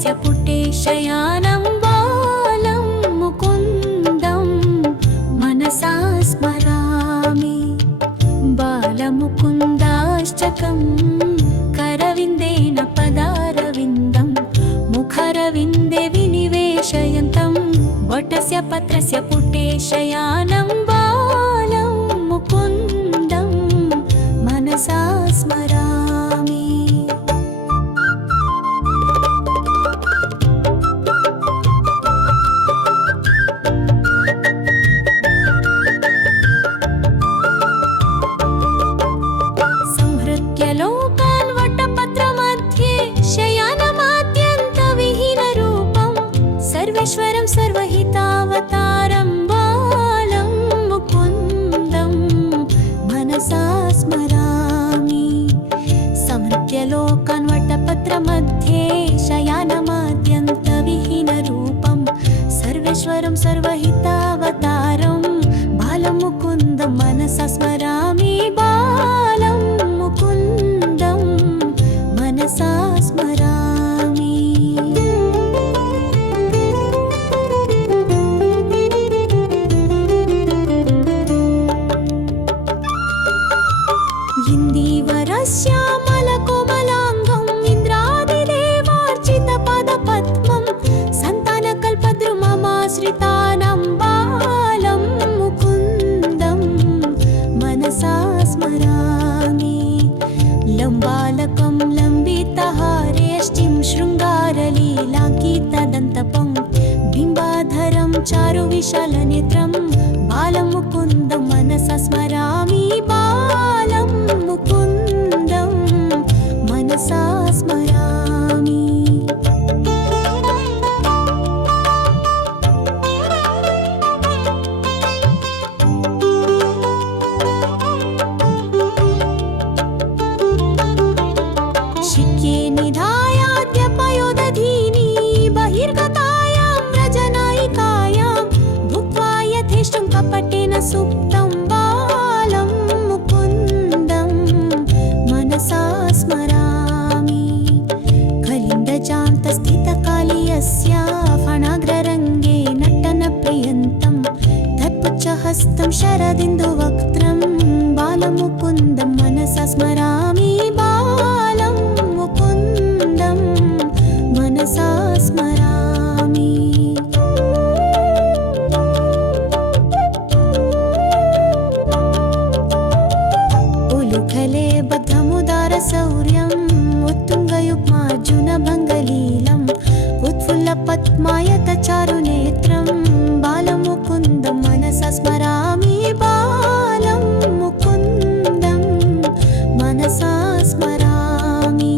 पत्रस्य पुटे शयानं बालं मुकुन्दं मनसा स्मरामि बालमुकुन्दाष्टकं करविन्देन पदारविन्दं मुखरविन्दे विनिवेशयन्तं वटस्य पत्रस्य पुटे शयानं बालं मुकुन्दं मनसा स्मरामि संहृत्य लोकान् वटपत्रमध्ये शयानमाद्यन्तविहीनरूपं सर्वेश्वरं सर्वहितावतारं बालं मुकुन्दं मनसा स्मरामि संहृत्य लोकान् वटपत्रमध्ये शयानमाद्यन्तविहीनरूपं सर्वेश्वरं सर्वहितावतारं बालं मुकुन्दं मनसा स्मरामि बालं मुकुन्दं मनसा स्मरामि इन्दीवरश्यामलकोमलाङ्गम् इन्द्रादिदेवार्चितपदपद्मं सन्तानकल्पद्रुममाश्रितानां बालं मुकुन्दं मनसा स्मरामि लम्बालकं लम्बितहारेष्टिं शृङ्गारलीलाङ्कितदन्तपं बिम्बाधरं चारुविशालनेत्रं बालं मुकुन्दं मनसा स्मरामि बालं मुकुन्दं मनसा स्मरामि शिक्ये निधायाद्यपयोदधीनि बहिर्गतायां रजनायिकायां भुक्त्वा यथेष्टं कपटेन सुप्तं बालं मुकुन्दं मनसा स्मरामि कलिन्दजान्तस्थितकालीयस्य फणाग्ररङ्गे नटनप्रियन्तं तत्पुच्छहस्तं शरदिन्दुवक्त्रं बालं मुकुन्दं मनसा स्मरामि बालं मुकुन्दं मनसा स्मरामि उलुखले बद्धमुदारशौर्यम् उत्तुङ्गयुग्मार्जुनभङ्गलीलम् उत्फुल्लपद्मायतचारुनेत्रं बालं मुकुन्दं मनसा स्मरामि बालं मुकुन्दं मनसा स्मरामि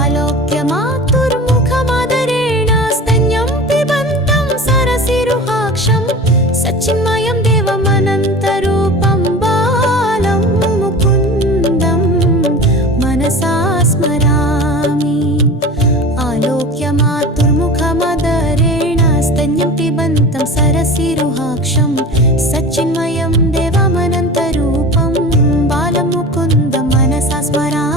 आलोक्य मातुर्मुखमादरेण स्तन्यं पिबन्तं सरसिरुहाक्षं सच्चिन्मयं देवमनन्तरूपं बालं मुकुन्दं मनसा स्मरामि आलोक्य मातुर्मुखमादरेण स्तन्यं पिबन्तं सरसिरुहाक्षं सच्चिन्मयं देवमनन्तरूपं बालं मुकुन्दं मनसा स्मरामि